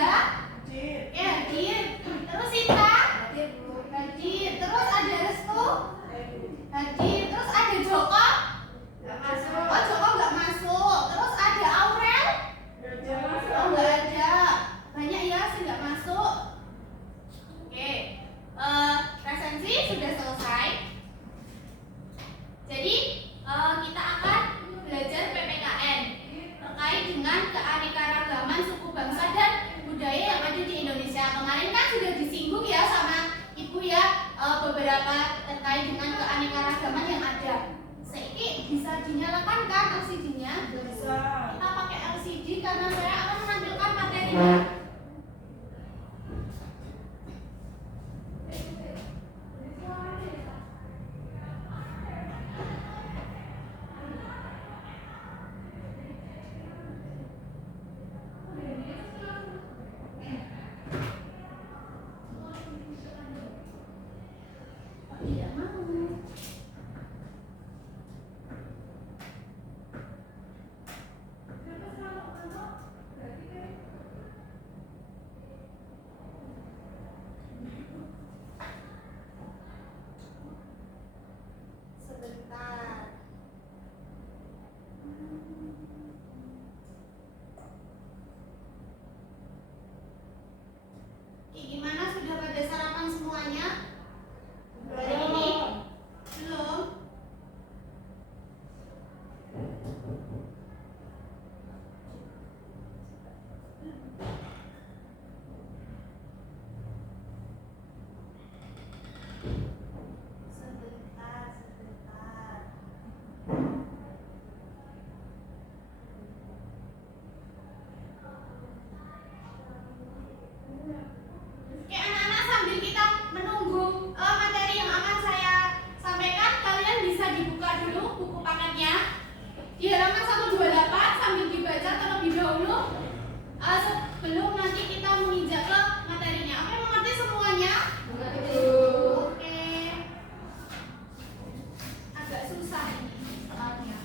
Eza? Hadir. Terus Sita? Hadir. Terus ada Restu? Hadir. Terus ada Joko? Nggak masuk. Oh, Joko nggak masuk. Terus ada Aurel? Oh, nggak ada. Banyak ya sih nggak masuk. Oke. Presensi sudah selesai. Jadi kita akan belajar PPKN terkait dengan keanekaragaman suku bangsa dan budaya yang ada di Indonesia. Kemarin kan sudah disinggung ya sama Ibu ya beberapa terkait dengan keanekaragaman yang ada. Seiki bisa dinyalakan kan LCD-nya? Bisa. Kita pakai LCD karena saya akan menampilkan materinya. Tidak mau. Sebentar. Gimana, sudah pada sarapan semuanya? Hari ini? Belum? Sebentar. Oke, anak-anak, sambil kita menunggu materi yang akan saya sampaikan, kalian bisa dibuka dulu buku paketnya di halaman 128 sambil dibaca terlebih dahulu sebelum nanti kita menginjak ke materinya. Oke, mengerti semuanya? Oke. Agak susah ini soalnya.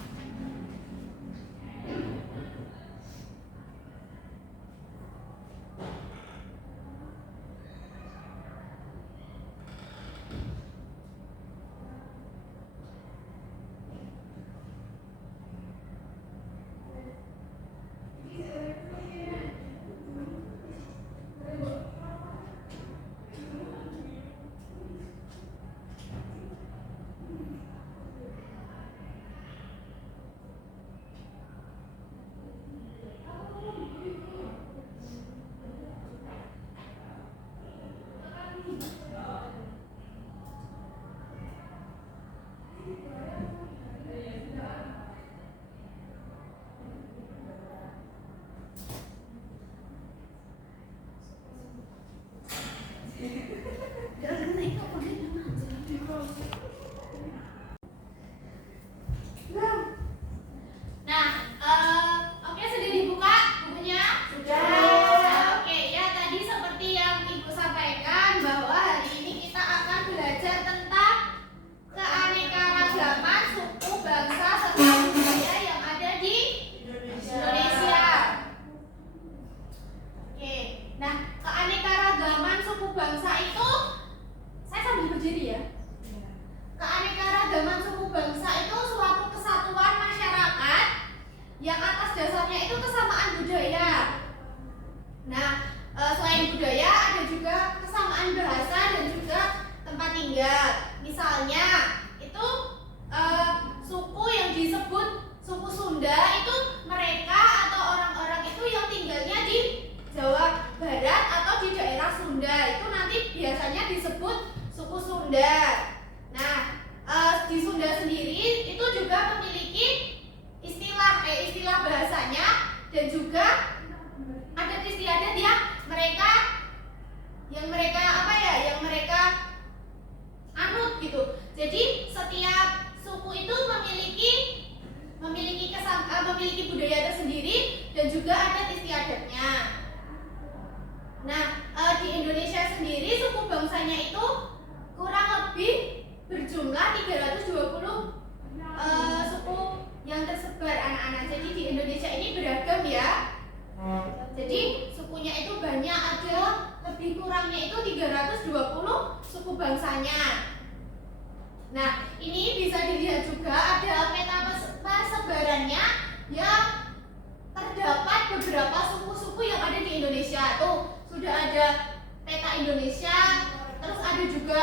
Nah, oke, sudah dibuka bukunya? Sudah. Nah, oke ya, tadi seperti yang Ibu sampaikan bahwa hari ini kita akan belajar tentang keanekaragaman suku bangsa serta budaya yang ada di Indonesia. Oke, nah keanekaragaman suku bangsa itu, saya sambil berdiri ya. Keanekaragaman suku bangsa itu suatu kesatuan masyarakat yang atas dasarnya itu kesamaan budaya. Nah, selain budaya ada juga kesamaan bahasa dan juga tempat tinggal. Misalnya itu suku yang disebut suku Sunda itu mereka atau orang-orang itu yang tinggalnya di Jawa Barat atau di daerah Sunda itu nanti biasanya disebut suku Sunda. Nah, di Sunda sendiri itu juga memiliki istilah bahasanya dan juga adat istiadat yang mereka anut gitu. Jadi setiap suku itu memiliki budaya tersendiri dan juga adat istiadatnya. Nah, di Indonesia sendiri suku bangsanya itu kurang lebih berjumlah 320 suku yang tersebar anak-anak. Jadi di Indonesia ini beragam ya. Jadi sukunya itu banyak. lebih kurangnya itu 320 suku bangsanya. Nah, ini bisa dilihat juga ada peta persebarannya yang terdapat beberapa suku-suku yang ada di Indonesia. Tuh, sudah ada peta Indonesia, terus ada juga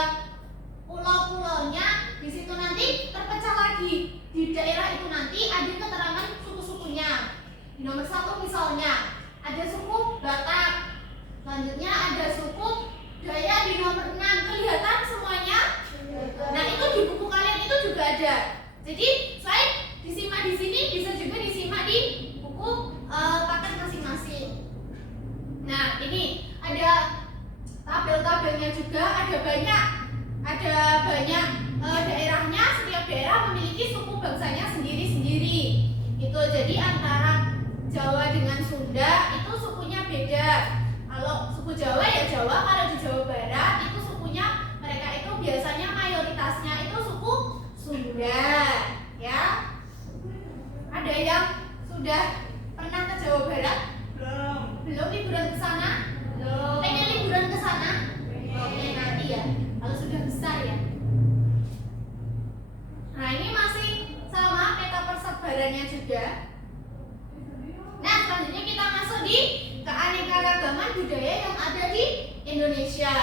pulau-pulaunya. Di situ nanti terpecah lagi. Di daerah itu nanti ada keterangan suku-sukunya. Di nomor 1 misalnya ada suku Batak. Selanjutnya ada suku Dayak di nomor 6. Kelihatan semuanya? Nah, itu di buku kalian itu juga ada. Jadi, selain disimak di sini, bisa juga disimak di buku paket masing-masing. Nah, ini ada tabel-tabelnya juga, ada banyak daerahnya. Setiap daerah memiliki suku bangsanya sendiri-sendiri. Itu jadi antara Jawa dengan Sunda itu sukunya beda. Kalau suku Jawa ya Jawa, kalau di Jawa Barat itu sukunya mereka itu biasanya mayoritasnya itu suku Sunda, ya. Ada yang sudah pernah ke Jawa Barat? Belum liburan ke sana? Belum. Pengen liburan ke sana? Oke, nanti ya. Kalau sudah besar ya. Nah, ini masih sama peta persebarannya juga. Nah, selanjutnya kita masuk di keanekaragaman budaya yang ada di Indonesia.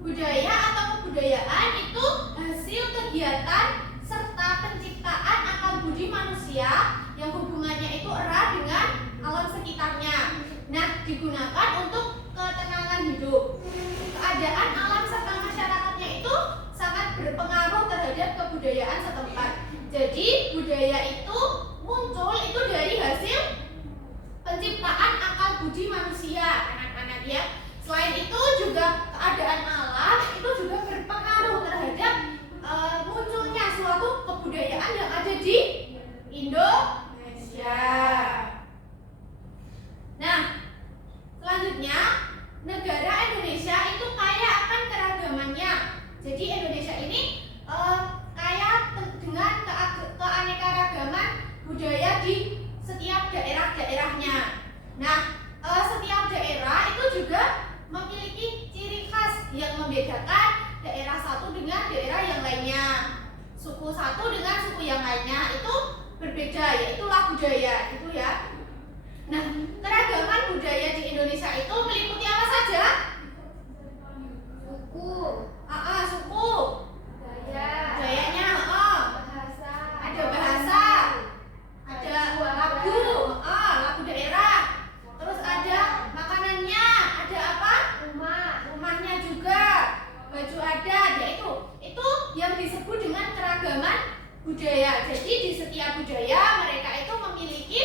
Budaya atau kebudayaan itu hasil kegiatan serta penciptaan akal budi manusia yang hubungannya itu erat dengan alam sekitarnya. Nah, digunakan untuk ketenangan hidup. Keadaan alam serta masyarakatnya itu sangat berpengaruh terhadap kebudayaan setempat. Jadi, budaya itu muncul itu dari hasil penciptaan akal budi manusia, anak-anak ya. Selain itu juga keadaan alam itu juga berpengaruh terhadap munculnya suatu kebudayaan yang ada di Indonesia. Nah, selanjutnya negara Indonesia itu kaya akan keragamannya. Jadi Indonesia ini kaya dengan keanekaragaman budaya di setiap daerah-daerahnya. Nah, setiap daerah itu juga memiliki ciri khas yang membedakan daerah satu dengan daerah yang lainnya. Suku satu dengan suku yang lainnya itu berbeda, yaitulah budaya, gitu ya. Nah, keragaman budaya di Indonesia itu meliputi apa saja? Suku. Suku. Budayanya, bahasa. Ada bahasa. Ada lagu daerah. Terus ada makanannya, ada apa? Rumahnya juga. Baju adat, yaitu yang disebut dengan keragaman budaya. Jadi di setiap budaya mereka itu memiliki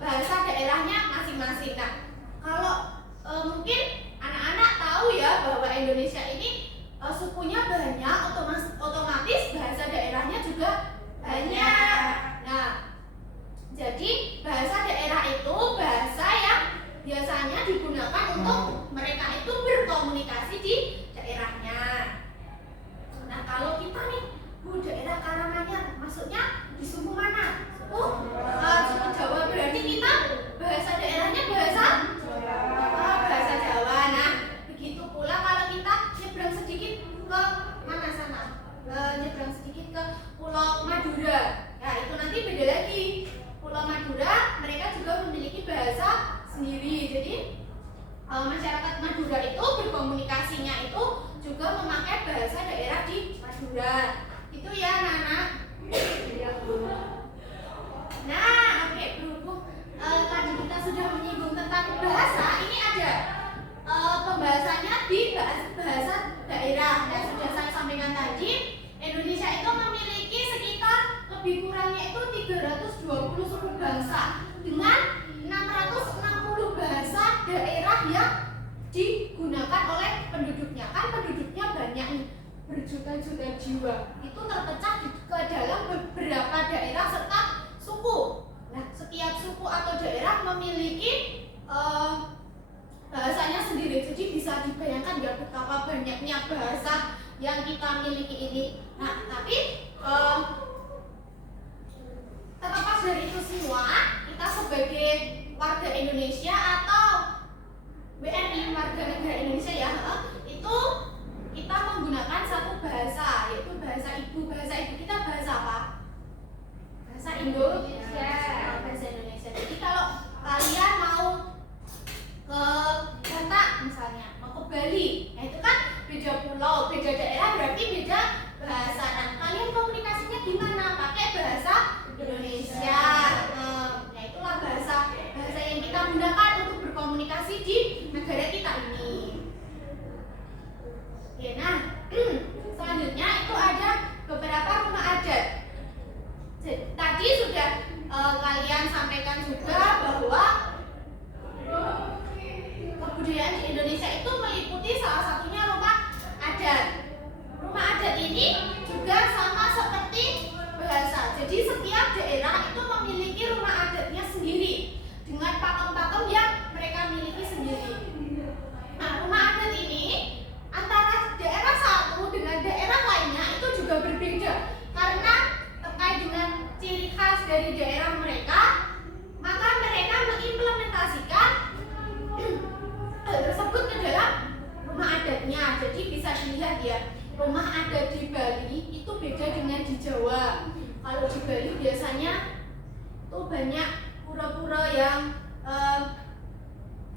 bahasa daerahnya masing-masing. Nah, kalau mungkin anak-anak tahu ya bahwa Indonesia ini sukunya banyak, otomatis bahasa daerahnya juga banyak. Nah, jadi bahasa daerah itu bahasa yang biasanya digunakan untuk mereka itu berkomunikasi di daerahnya. Nah, kalau kita nih daerah Karanganyar, maksudnya di suku mana? Suku Jawa. Berarti kita bahasa daerahnya bahasa Jawa. Nah, begitu pula kalau kita nyebrang sedikit ke mana sana? Nyebrang sedikit ke Pulau Madura. Ya, itu nanti beda lagi. Pulau Madura mereka juga memiliki bahasa sendiri. Jadi masyarakat Madura itu berkomunikasinya itu juga memakai bahasa daerah di Madura. Itu ya, anak-anak. Nah, oke, berhubung tadi kita sudah menyinggung tentang bahasa, ini ada pembahasannya di bahasa daerah. Dan sudah saya sampaikan tadi, Indonesia itu memiliki sekitar lebih kurangnya itu 320 suku bangsa dengan 660 bahasa daerah yang digunakan oleh penduduknya. Kan penduduknya banyak nih, berjuta-juta jiwa. Itu terpecah ke dalam beberapa daerah serta suku. Nah, setiap suku atau daerah memiliki bahasanya sendiri. Jadi bisa dibayangkan ya betapa banyaknya bahasa yang kita miliki ini. Nah, tapi terlepas dari itu semua, kita sebagai warga Indonesia atau WNI, warga negara Indonesia ya, itu kita menggunakan satu bahasa, yaitu bahasa ibu. Bahasa ibu kita bahasa apa? Bahasa Indonesia. Bahasa Indonesia. Jadi kalau kalian mau ke Batak misalnya, mau ke Bali, nah itu kan beda pulau, beda daerah, berarti beda bahasa. Nah, kalian komunikasinya gimana? Pakai bahasa Indonesia. Nah, itulah bahasa yang kita gunakan untuk berkomunikasi di negara kita ini. Oke, nah selanjutnya itu ada beberapa rumah adat. Tadi sudah kalian sampaikan juga bahwa kebudayaan di Indonesia itu meliputi salah satunya rumah adat. Rumah adat ini juga sama seperti bahasa. Jadi setiap daerah itu memiliki rumah adatnya sendiri dengan pakem-pakem yang mereka miliki sendiri. Nah, rumah adat ini antara daerah satu dengan daerah lainnya itu juga berbeda karena terkait dengan ciri khas dari daerah mereka, maka mereka mengimplementasikan hal tersebut ke dalam rumah adatnya. Jadi bisa dilihat ya, rumah adat di Bali itu beda dengan di Jawa. Kalau di Bali biasanya itu banyak pura-pura yang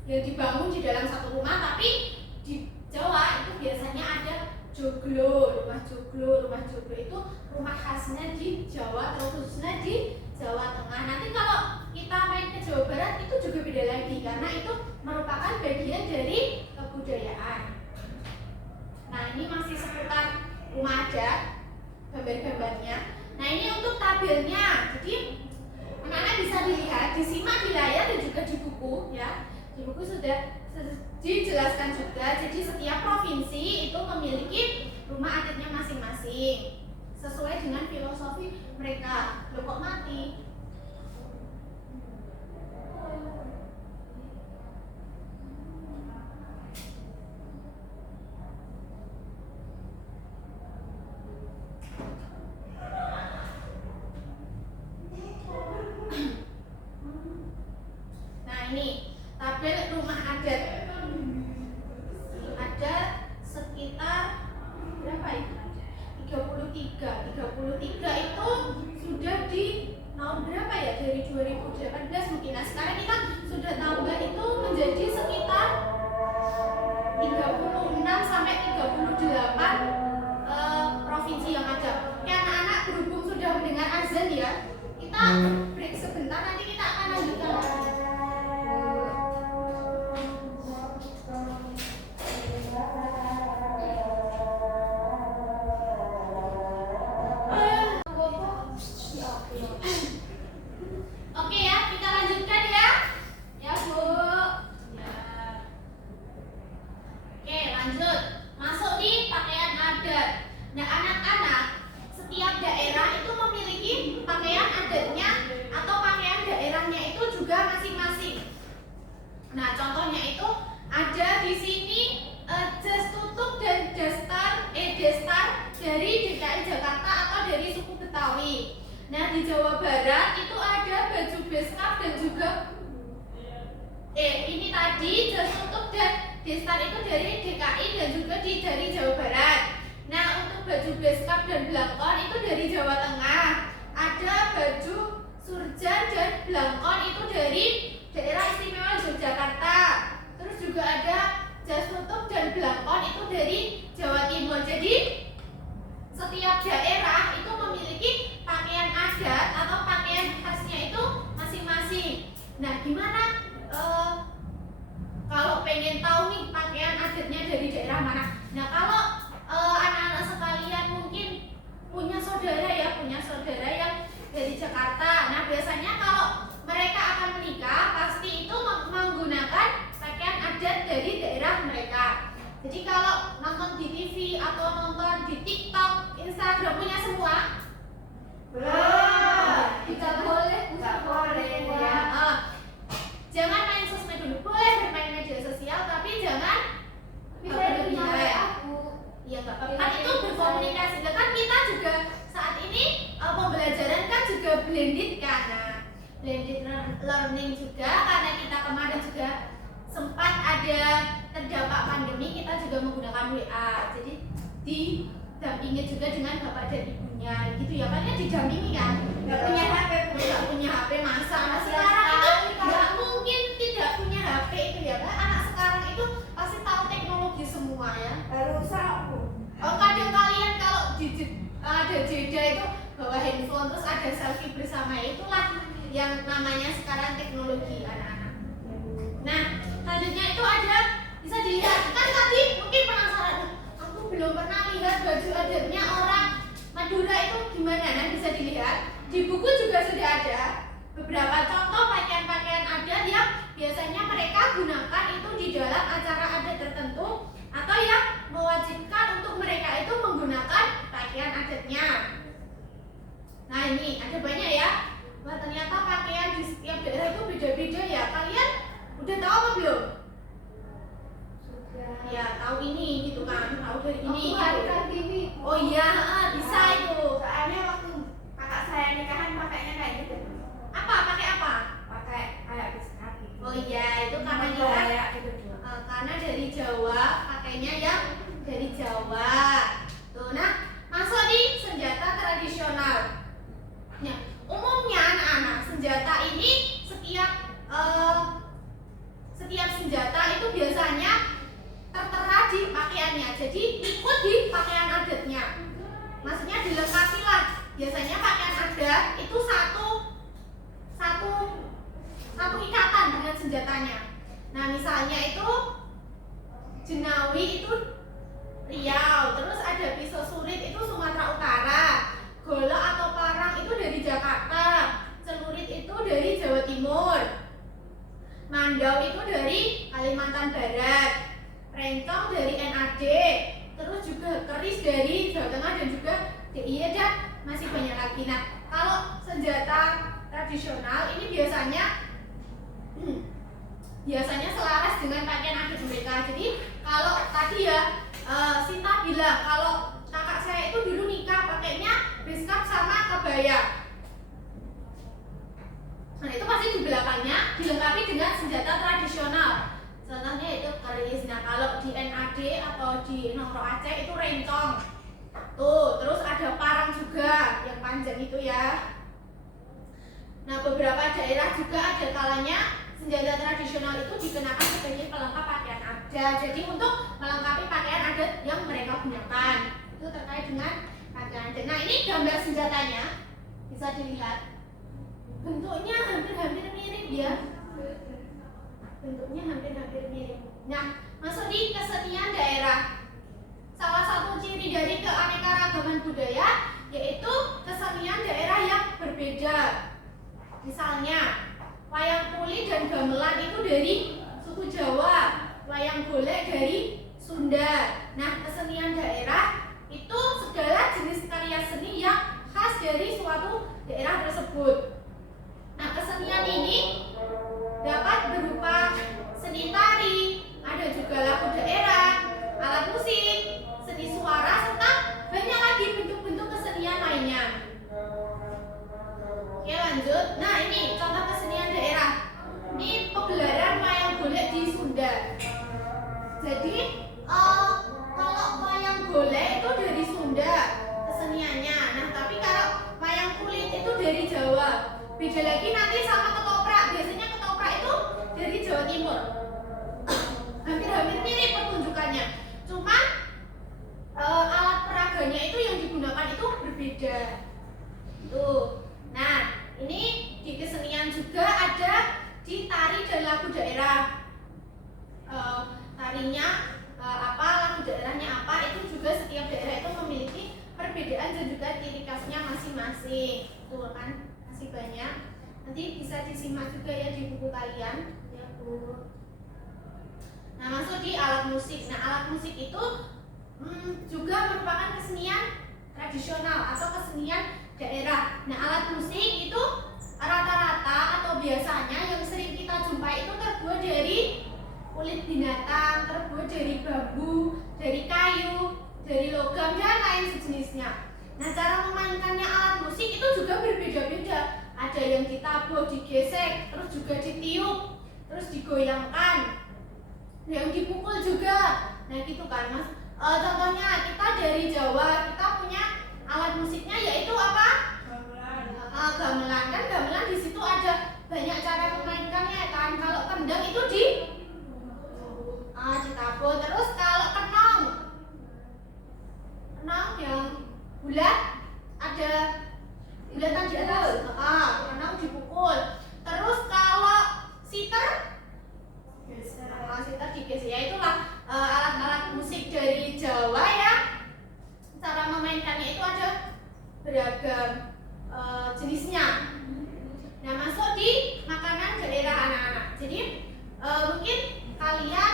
dibangun di dalam satu rumah, tapi di Jawa itu biasanya ada joglo, rumah joglo itu rumah khasnya di Jawa, khususnya di Jawa Tengah. Nanti kalau kita main ke Jawa Barat itu juga beda lagi karena itu merupakan bagian dari kebudayaan. Nah, ini masih seputar rumah adat, gambar-gambarnya. Nah, ini untuk tabelnya. Jadi anak-anak bisa dilihat, disimak di layar dan juga di buku ya. Di buku sudah dijelaskan juga. Jadi setiap provinsi itu memiliki rumah adatnya masing-masing sesuai dengan filosofi mereka. Loh, kok mati? Nah, ini tabel rumah adat. Ada sekitar berapa itu? 33 itu sudah di tahun berapa ya? Dari 2018 mungkin. Nah, sekarang kita sudah tambah itu menjadi sekitar 36 sampai 38 provinsi yang ada. Oke, anak-anak, berhubung sudah mendengar azan ya, kita break sebentar, nanti kita akan lanjutkan lagi. Oke ya, kita lanjutkan ya. Ya, Bu. Ya. Oke, lanjut. Masuk di pakaian adat. Nah, anak-anak, setiap daerah itu memiliki pakaian adatnya atau pakaian daerahnya itu juga masing-masing. Nah, contohnya itu ada di sini jas tutup dan destar dari DKI Jakarta atau dari suku Betawi. Nah, di Jawa Barat itu ada baju beskap dan juga ini tadi jas tutup dan destar itu dari DKI dan juga dari Jawa Barat. Nah, untuk baju beskap dan blangkon itu dari Jawa Tengah. Ada baju surjan dan blangkon itu dari daerah istimewa Yogyakarta. Terus juga ada jas tutup dan blangkon itu dari Jawa Timur. Jadi setiap daerah itu memiliki pakaian adat atau pakaian khasnya itu masing-masing. Nah, gimana kalau pengen tahu nih pakaian adatnya dari daerah mana? Nah, kalau anak-anak sekalian mungkin punya saudara yang dari Jakarta. Nah, biasanya kalau mereka akan menikah pasti itu menggunakan pakaian adat dari daerah mereka. Jadi kalau nonton di TV atau nonton di TikTok, Instagram punya semua? Tidak boleh ya. Jangan main sosmed dulu. Boleh bermain media sosial, tapi jangan berlebihan. Iya, nggak apa-apa. Kan itu berkomunikasi. Kan kita juga saat ini pembelajaran kan juga blended kan. Nah, blended learning juga karena kita kemarin juga sempat ada terdampak pandemi, kita juga menggunakan WA. Jadi didampingi juga dengan bapak dan ibunya gitu ya. Kalian didampingi kan? Nggak punya HP, masa anak sekarang itu nggak mungkin tidak punya HP itu ya kan? Anak sekarang itu pasti tahu teknologi semua ya. Harus aku. Oh, kadang kalian kalau ada jeda itu bawa handphone terus ada selfie bersama, itulah yang namanya sekarang teknologi anak-anak. Nah, selanjutnya itu ada bisa dilihat kan tadi mungkin penasaran, aku belum pernah lihat baju adatnya orang Madura itu gimana. Nah, bisa dilihat di buku juga sudah ada beberapa contoh pakaian-pakaian adat yang biasanya mereka gunakan itu di dalam acara adat tertentu atau yang mewajibkan untuk mereka itu menggunakan pakaian adatnya. Nah, ini ada banyak ya. Wah, ternyata pakaian di setiap daerah itu beda-beda ya. Kalian udah tahu apa belum? Sudah. Ya, tahu ini gitu kan. Tahu dari ini. Ini. Oh iya, bisa itu. Soalnya waktu kakak saya nikahan pakainya kayak gitu. Apa? Pakai apa? Pakai kayak biskuit. Oh iya, itu karena kita kayak gitu. karena dari Jawa, pakainya yang dari Jawa. Tuh, nah, masuk di senjata tradisional. Ya, umumnya anak-anak senjata ini setiap senjata itu biasanya tertera di pakaiannya. Jadi ikut di pakaian adatnya. Maksudnya dilengkapi lah. Biasanya pakaian adat itu satu ikatan dengan senjatanya. Nah, misalnya itu jenawi itu Riau, terus ada pisau surit itu Sumatera Utara, golok atau parang itu dari Jakarta, celurit itu dari Jawa Timur, mandau itu dari Kalimantan Barat, rencong dari NAD, terus juga keris dari Jawa Tengah dan juga DIY, dan masih banyak lagi. Nah, kalau senjata tradisional ini biasanya selaras dengan pakaian adat mereka. Jadi kalau tadi ya Sinta bilang kalau kakak saya itu dulu nikah pakainya beskap sama kebaya. Nah, itu pasti di belakangnya dilengkapi dengan senjata tradisional. Contohnya itu keris. Nah, kalau di NAD atau di Nongkrong Aceh itu rencong. Tuh, terus ada parang juga yang panjang itu ya. Nah, beberapa daerah juga ada kalanya senjata tradisional itu dikenakan sebagai pelengkap pakaian adat. Jadi untuk melengkapi pakaian adat yang mereka gunakan. Itu terkait dengan pakaian adat. Nah, ini gambar senjatanya. Bisa dilihat. Bentuknya hampir-hampir mirip ya. Bentuknya hampir-hampir mirip. Nah, masuk di kesenian daerah. Salah satu ciri dari keanekaragaman budaya yaitu kesenian daerah yang berbeda. Misalnya, wayang kulit dan gamelan itu dari suku Jawa, wayang golek dari Sunda. Nah, kesenian daerah itu segala jenis karya seni yang khas dari suatu daerah tersebut. Nah, kesenian ini dapat berupa seni tari, ada juga lagu daerah, alat musik, seni suara, serta banyak lagi bentuk-bentuk kesenian lainnya. Oke, lanjut. Nah, ini contoh kesenian daerah. Ini pegelaran wayang golek di Sunda. Jadi, kalau wayang golek itu dari Sunda keseniannya. Nah, tapi kalau wayang kulit itu dari Jawa. Beda lagi nanti sama ketoprak. Biasanya ketoprak itu dari Jawa Timur. Hampir-hampir mirip pertunjukannya. Cuma alat peraganya itu yang digunakan itu berbeda. Tuh. Nah, ini di kesenian juga ada di tari dan lagu daerah. Tarinya apa, lagu daerahnya apa, itu juga setiap daerah itu memiliki perbedaan dan juga ciri khasnya masing-masing. Tuh kan, masih banyak. Nanti bisa disimak juga ya di buku kalian, ya Bu. Nah, masuk di alat musik. Nah, alat musik itu juga merupakan kesenian tradisional atau kesenian daerah. Nah, alat musik itu rata-rata atau biasanya yang sering kita jumpai itu terbuat dari kulit binatang, terbuat dari bambu, dari kayu, dari logam dan lain sejenisnya. Nah, cara memainkannya alat musik itu juga berbeda-beda. Ada yang ditabuh, digesek, terus juga ditiup, terus digoyangkan. yang dipukul juga. Nah gitu kan Mas. Contohnya kita dari Jawa, kita punya alat musiknya yaitu apa? Gamelan. Kan gamelan di situ ada banyak cara memainkannya kan. Kalau kendang itu ditabur. Terus kalau kenong yang bulat ada bulatan di atas. Kenong dipukul. Terus kalau siter digeser. Ya itulah alat-alat musik dari Jawa ya. Cara memainkannya itu ada beragam jenisnya. Nah masuk di makanan daerah anak-anak. Jadi mungkin kalian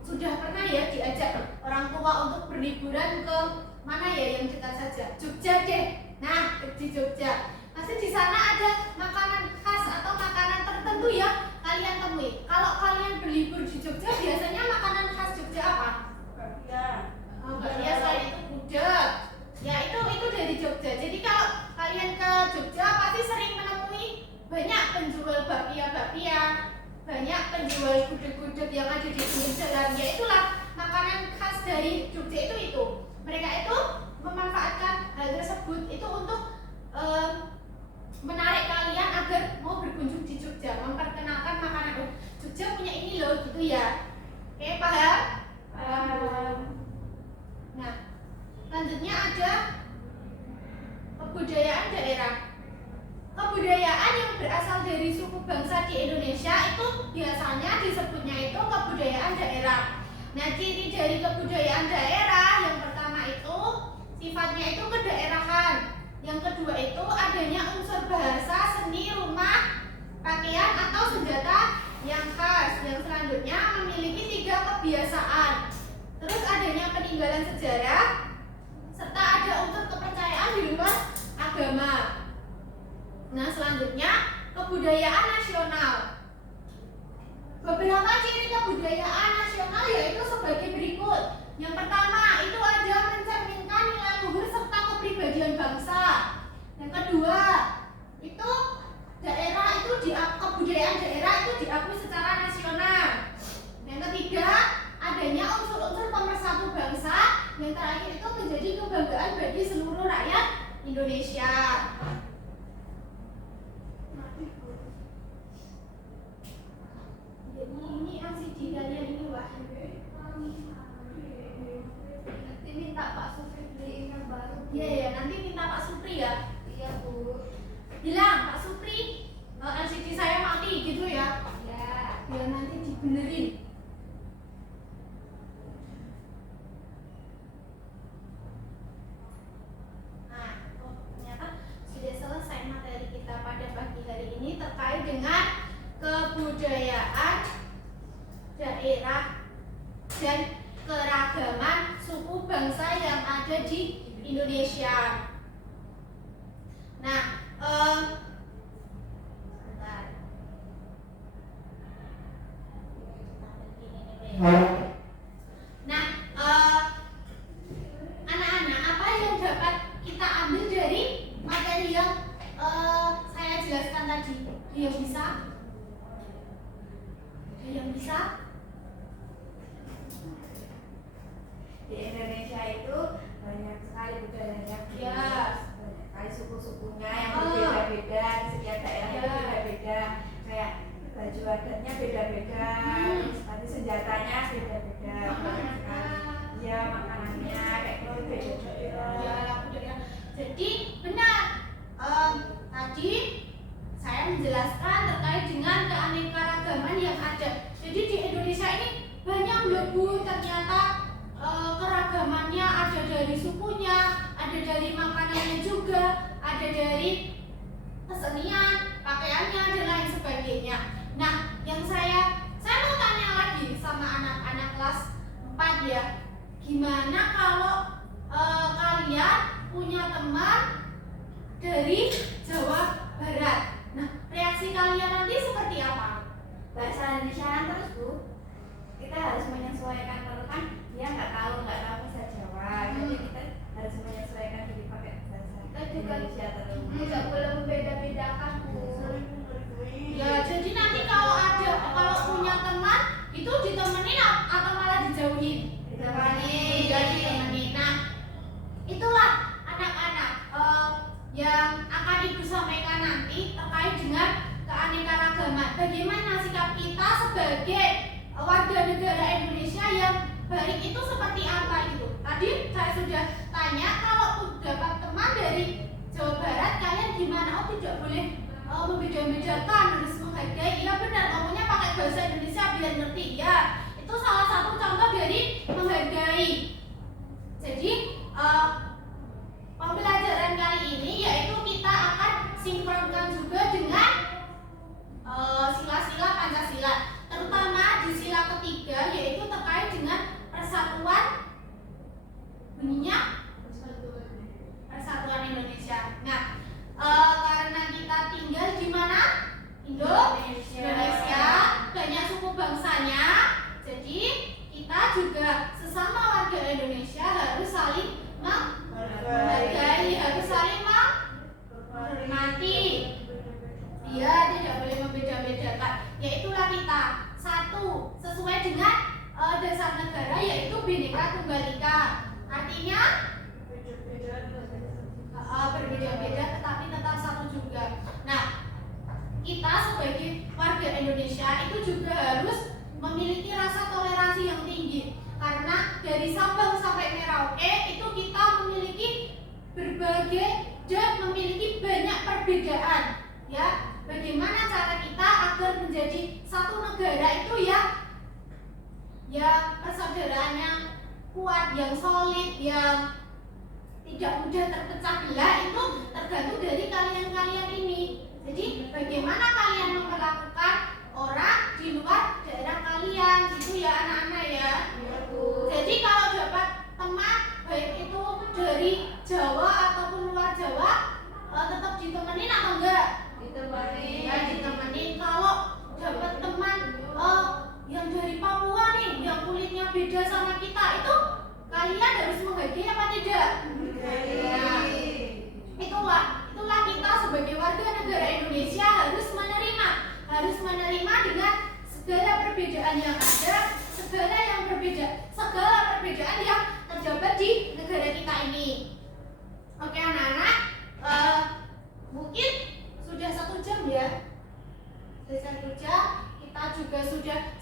sudah pernah ya diajak orang tua untuk berliburan ke mana ya yang dekat saja? Jogja deh. Nah di Jogja pasti di sana ada makanan khas atau makanan tertentu ya kalian temui. Kalau kalian berlibur di Jogja biasanya makanan khas Jogja apa? Bakpia selain itu gudeg. Ya itu dari Jogja. Jadi kalau kalian ke Jogja pasti sering menemui banyak penjual bakpia, banyak penjual gudeg-gudeg yang ada di pinggir jalan. Ya itulah makanan khas dari Jogja itu. Mereka itu memanfaatkan hal tersebut itu untuk menarik kalian agar mau berkunjung di Jogja, memperkenalkan makanan. Jogja punya ini loh gitu ya. Oke, paham? Nah, selanjutnya ada kebudayaan daerah. Kebudayaan yang berasal dari suku bangsa di Indonesia itu biasanya disebutnya itu kebudayaan daerah. Nah, ciri dari kebudayaan daerah yang pertama itu sifatnya itu kedaerahan. Yang kedua itu adanya unsur bahasa, seni, rumah, pakaian atau senjata yang khas. Yang selanjutnya memiliki 3 kebiasaan. Terus adanya peninggalan sejarah serta ada unsur kepercayaan di luar agama. Nah, selanjutnya kebudayaan nasional. Beberapa ciri kebudayaan nasional yaitu sebagai berikut. Yang pertama itu ada mencerminkan nilai luhur serta kepribadian bangsa. Yang kedua itu kebudayaan daerah itu diakui secara nasional. Yang ketiga adanya unsur-unsur pemersatu bangsa. Yang terakhir itu menjadi kebanggaan bagi seluruh rakyat Indonesia. Jadi ini LCD kalian ini wah. Nanti minta Pak Supri beliin yang baru. Iya, nanti minta Pak Supri ya. Iya, Bu. Bilang Pak Supri, LCD saya mati gitu ya. Ya, biar nanti dibenerin. Nah, ternyata sudah selesai materi kita pada pagi hari ini terkait dengan kebudayaan daerah dan keragaman suku bangsa yang ada di Indonesia. Nah, sebentar. Nah, anak-anak, apa yang dapat kita ambil dari materi yang saya jelaskan tadi? Yang bisa? Yang bisa? Di Indonesia itu banyak sekali budayanya, Ya. banyak sekali suku-sukunya yang berbeda-beda, di setiap daerah itu beda-beda, kayak baju adatnya beda-beda, terus nanti senjatanya beda-beda, banyak sekali. Ya makanannya kayak gitu beda-beda. Ya, budaya. Jadi benar. Tadi saya menjelaskan terkait dengan keanekaragaman yang ada. Jadi di Indonesia ini banyak loh Bu, ternyata keragamannya ada dari sukunya, ada dari makanannya juga, ada dari kesenian, pakaiannya dan lain sebagainya. Nah, yang saya mau tanya lagi sama anak-anak kelas 4 ya. Gimana kalau kalian punya teman dari Jawa Barat? Nah, reaksi kalian nanti seperti apa? Bahasa Indonesia terus Bu, kita harus menyesuaikan terus kan dia nggak tahu bahasa Jawa, jadi kita harus menyesuaikan diri pakai bahasa Indonesia terus. Tidak boleh membeda-bedakan Bu. Ya, jadi nanti kalau punya teman itu ditemenin sebagai warga negara Indonesia yang baik itu seperti apa gitu. Tadi saya sudah tanya, kalau dapat teman dari Jawa Barat, kalian gimana? Oh, tidak boleh membeda-bedakan, harus menghargai. Iya benar, ngomongnya pakai bahasa Indonesia biar ngerti. Ya, itu salah satu contoh dari menghargai. Jadi pembelajaran kali ini yaitu kita akan sinkronkan juga dengan sila-sila Pancasila, terutama di sila ketiga yaitu terkait dengan persatuan, bunyinya Persatuan Indonesia. Nah, karena kita tinggal di mana? Indonesia, banyak suku bangsanya, jadi kita juga sesama warga Indonesia harus saling menghargai, harus saling menghormati. Dia tidak boleh membeda-bedakan. Yaitulah kita satu sesuai dengan dasar negara yaitu Bhinneka Tunggal Ika. Artinya berbeda-beda tetapi tetap satu juga. Nah, kita sebagai warga Indonesia itu juga harus memiliki rasa toleransi yang tinggi, karena dari Sabang sampai Merauke itu kita memiliki berbagai dan memiliki banyak perbedaan. Ya, bagaimana cara kita agar menjadi satu negara itu ya persaudaraan yang kuat, yang solid, yang tidak mudah terpecah belah, itu tergantung dari kalian-kalian ini. Jadi bagaimana kalian memperlakukan orang di luar daerah kalian, gitu ya anak-anak ya. Jadi kalau dapat teman baik itu dari Jawa ataupun luar Jawa, tetap ditemenin atau enggak? Ditemenin. Ya ditemenin. Kalau dapat teman yang dari Papua nih, yang kulitnya beda sama kita, itu kalian harus menghargai apa tidak? Ya. Itulah kita sebagai warga negara Indonesia harus menerima dengan segala perbedaan yang ada, segala perbedaan yang terdapat di negara kita ini. Oke anak-anak, mungkin sudah 1 jam ya. Sudah 1 jam.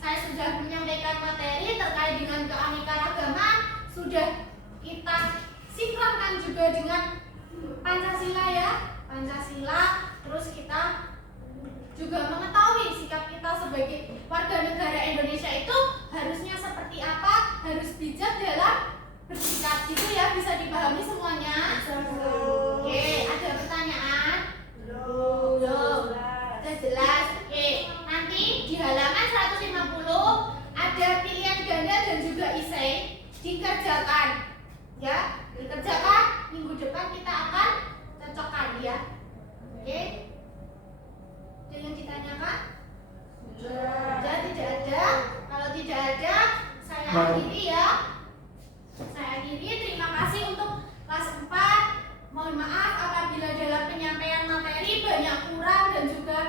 Saya sudah menyampaikan materi terkait dengan keanekaragaman, sudah kita sinkronkan juga dengan Pancasila ya, Pancasila. Terus kita juga mengetahui sikap kita sebagai warga negara Indonesia itu harusnya seperti apa, harus bijak dalam bersikap gitu ya. Bisa dipahami semuanya? Oke, ada pertanyaan? Belum. Sudah jelas. Oke, nanti di halaman 150 ada pilihan ganda dan juga esai, dikerjakan ya, dikerjakan. Minggu depan kita akan cocokkan ya. Oke, ada yang ditanyakan? Tidak ada. Kalau tidak ada, saya akhiri ya. Terima kasih untuk kelas 4. Mohon maaf apabila dalam penyampaian materi banyak kurang dan juga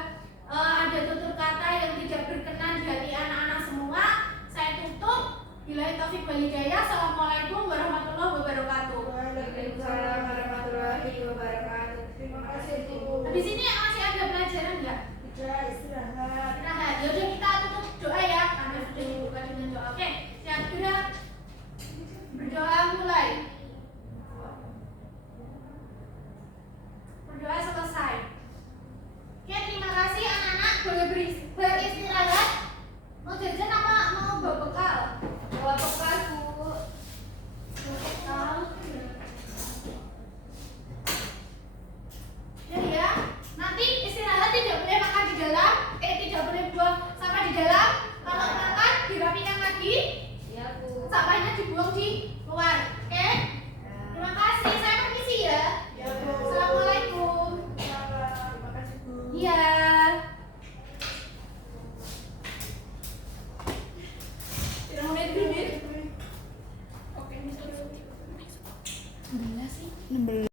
ada tutur kata yang tidak berkenan di hati anak-anak semua. Saya tutup. Billahi taufiq wal hidayah. Assalamualaikum warahmatullahi wabarakatuh. Waalaikumsalam warahmatullahi wabarakatuh. Terima kasih Bu. Habis ini masih ada pelajaran nggak? Tidak, istirahat. Istirahat. Yaudah kita tutup doa ya, karena sudah dibuka dengan doa. Oke, siap sudah berdoa mulai. Berdoa selesai. Oke, terima kasih anak-anak, boleh beristirahat. Mau jajan apa mau bawa bekal? Bawa bekal Bu. Bawa bekal. Ya, nanti istirahat tidak boleh makan di dalam, tidak boleh buang sampah di dalam. Kalau makan dirapikan lagi. Ya Bu. Sampahnya dibuang di luar. Oke? Terima kasih. Saya permisi ya. Ya Bu. Assalamualaikum. Terima kasih Bu. Iya. Tidak mau main dulu. Oke, 16 sih. 16.